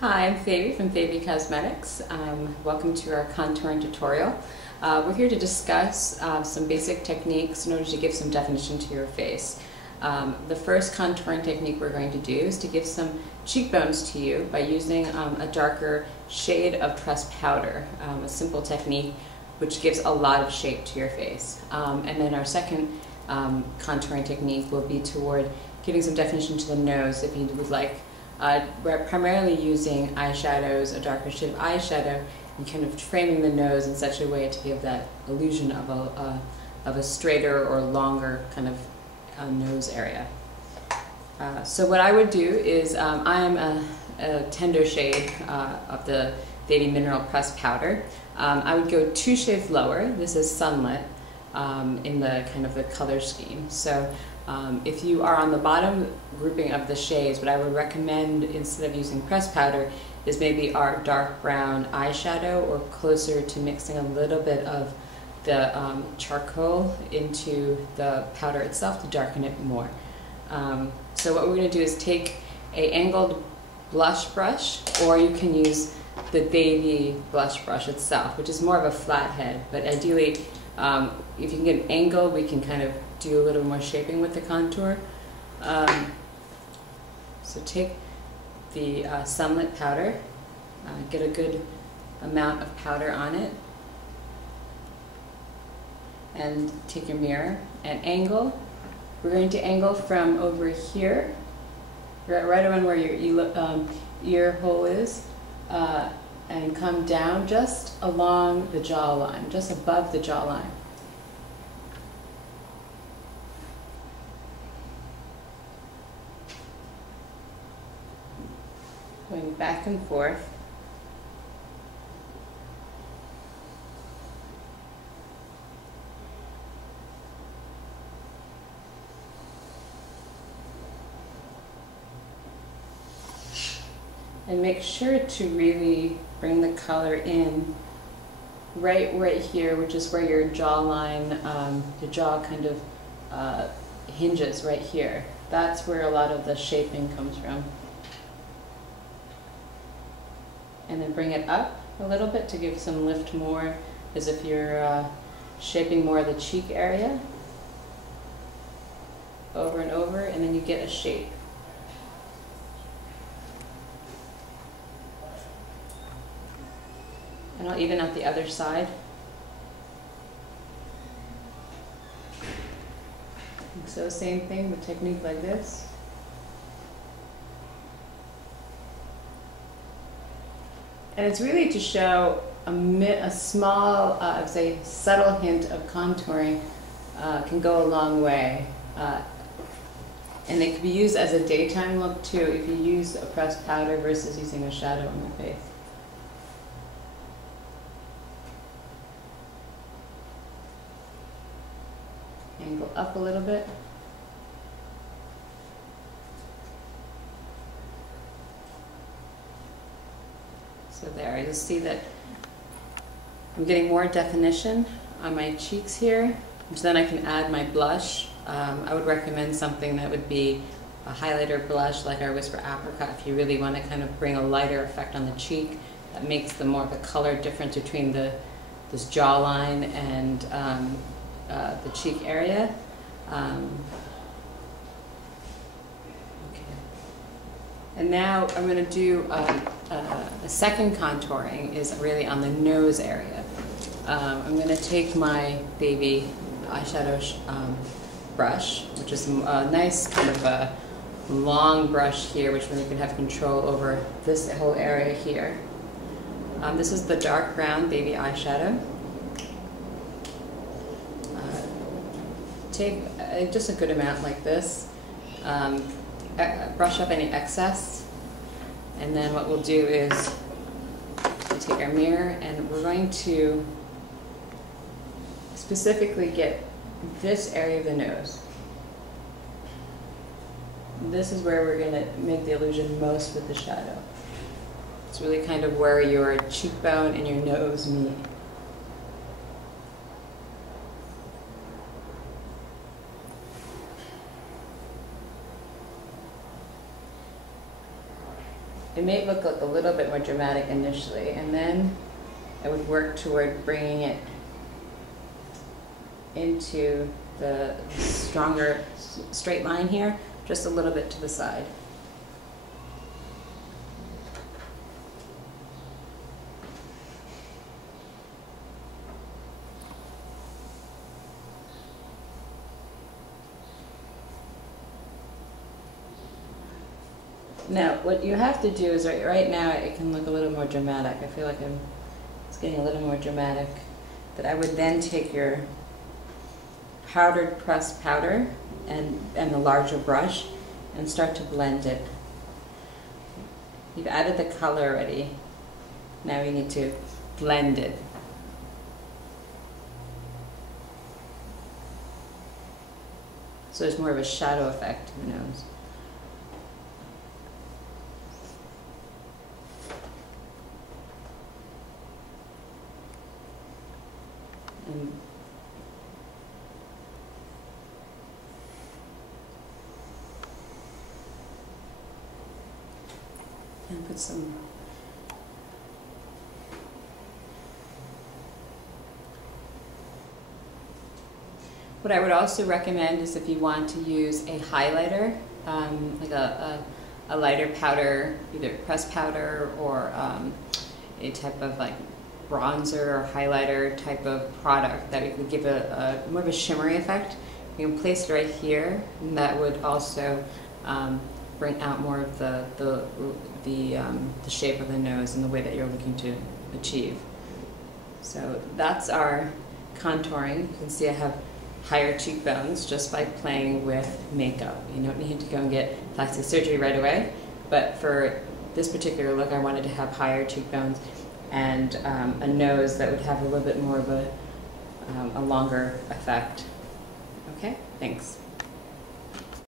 Hi, I'm Thevi from Thevi Cosmetics. Welcome to our contouring tutorial. We're here to discuss some basic techniques in order to give some definition to your face. The first contouring technique we're going to do is to give some cheekbones to you by using a darker shade of pressed powder, a simple technique which gives a lot of shape to your face. And then our second contouring technique will be toward giving some definition to the nose if you would like. We're primarily using eyeshadows, a darker shade of eyeshadow, and kind of framing the nose in such a way to give that illusion of a straighter or longer kind of nose area. So what I would do is, I am a tender shade of the Thevi Mineral Pressed powder. I would go 2 shades lower. This is Sunlit in the kind of the color scheme. So if you are on the bottom grouping of the shades, what I would recommend instead of using pressed powder is maybe our dark brown eyeshadow, or closer to mixing a little bit of the charcoal into the powder itself to darken it more. So what we're going to do is take an angled blush brush, or you can use the Thevi blush brush itself, which is more of a flat head, but ideally if you can get an angle, we can kind of do a little more shaping with the contour. So take the Sunlit powder, get a good amount of powder on it, and take your mirror and angle. We're going to angle from over here, right around where your ear hole is, and come down just along the jawline, just above the jawline. Going back and forth. And make sure to really bring the color in right here, which is where your jawline, your jaw kind of hinges right here. That's where a lot of the shaping comes from. And then bring it up a little bit to give some lift more, as if you're shaping more of the cheek area. Over and over, and then you get a shape. And I'll even out the other side. So same thing, but technique like this. And it's really to show a small, I'd say, subtle hint of contouring can go a long way. And it can be used as a daytime look too, if you use a pressed powder versus using a shadow on the face. Angle up a little bit. So there, you'll see that I'm getting more definition on my cheeks here, which then I can add my blush. I would recommend something that would be a highlighter blush like our Whisper Apricot if you really want to kind of bring a lighter effect on the cheek. That makes the more of a color difference between this jawline and the cheek area. And now I'm going to do a second contouring, is really on the nose area. I'm going to take my Thevi eyeshadow brush, which is a nice kind of a long brush here, which means you can have control over this whole area here. This is the dark brown Thevi eyeshadow. Take just a good amount like this. Brush up any excess, and then what we'll do is we'll take our mirror and we're going to specifically get this area of the nose. This is where we're going to make the illusion most with the shadow. It's really kind of where your cheekbone and your nose meet. it may look like a little bit more dramatic initially, and then I would work toward bringing it into the stronger straight line here, just a little bit to the side. Now, what you have to do is, right now it can look a little more dramatic. I feel like it's getting a little more dramatic. That I would then take your powdered pressed powder and the larger brush and start to blend it. You've added the color already. Now we need to blend it. So there's more of a shadow effect to the nose. And put some what I would also recommend is if you want to use a highlighter, like a lighter powder, either pressed powder or a type of like bronzer or highlighter type of product that would give a more of a shimmery effect. You can place it right here, and that would also bring out more of the shape of the nose and the way that you're looking to achieve. So that's our contouring. You can see I have higher cheekbones just by playing with makeup. You don't need to go and get plastic surgery right away, but for this particular look I wanted to have higher cheekbones and a nose that would have a little bit more of a longer effect. Okay, thanks.